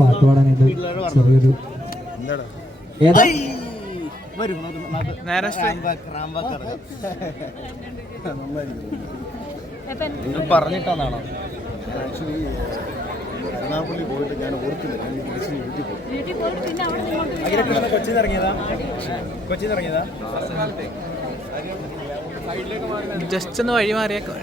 പാട്ട് പാടാനായിട്ട് ചെറിയൊരു പറഞ്ഞിട്ടാണോ? ആക്ച്വലി എറണാകുളത്തിൽ പോയിട്ട് ഞാൻ ഓർക്കില്ല, ഞാൻ വീട്ടിൽ പോയി. കൊച്ചിയിൽ ഇറങ്ങിയതാ? ജസ്റ്റ് ഒന്ന് വഴി മാറിയേക്കോ.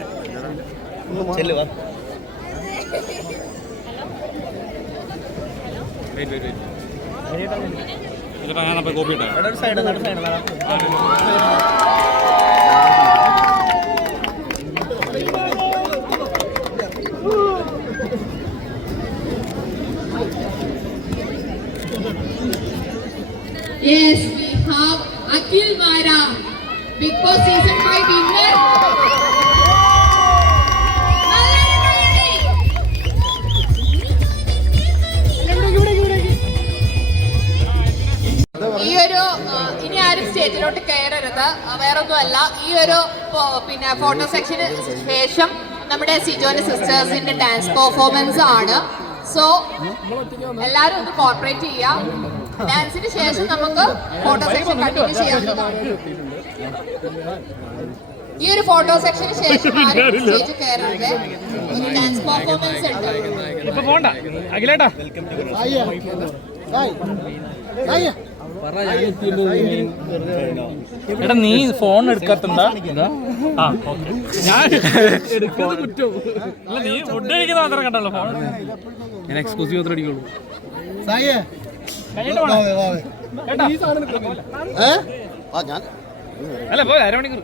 Yes, we have Akhil Mara, Big Boss Season 5 winner. ഈ ഒരു ഇനി ആരും സ്റ്റേജിലോട്ട് കയറരുത്, വേറൊന്നുമല്ല. ഈ ഒരു പിന്നെ ഫോട്ടോ സെക്ഷന് ശേഷം നമ്മുടെ സിജോന്റെ സിസ്റ്റേഴ്സിന്റെ ഡാൻസ് പെർഫോമൻസ് ആണ്. സോ എല്ലാവരും ഒന്ന് കോർപ്പറേറ്റ് ചെയ്യാം. ഡാൻസിന് ശേഷം നമുക്ക് ഫോട്ടോ സെക്ഷൻ കണ്ടിന്യൂ ചെയ്യാവുന്നതാണ്. ഈ ഒരു ഫോട്ടോ സെക്ഷന് ശേഷം സ്റ്റേജിൽ കയറരുത്, ഒരു ഡാൻസ് പെർഫോമൻസ് ഉണ്ട്. എടാ നീ ഫോൺ എടുക്കാത്തണ്ടാ? നീ ഫുഡ് കഴിക്കുന്ന മാത്രം കണ്ടല്ലോ ഫോൺ. ഞാൻ എക്സ്ക്ലൂസീവ് മാത്രം അടിക്കുള്ളൂ. അല്ല പോലെ അരമണിക്കൂർ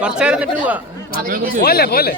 കുറച്ചേരം പോവാ. പോലെ പോലെ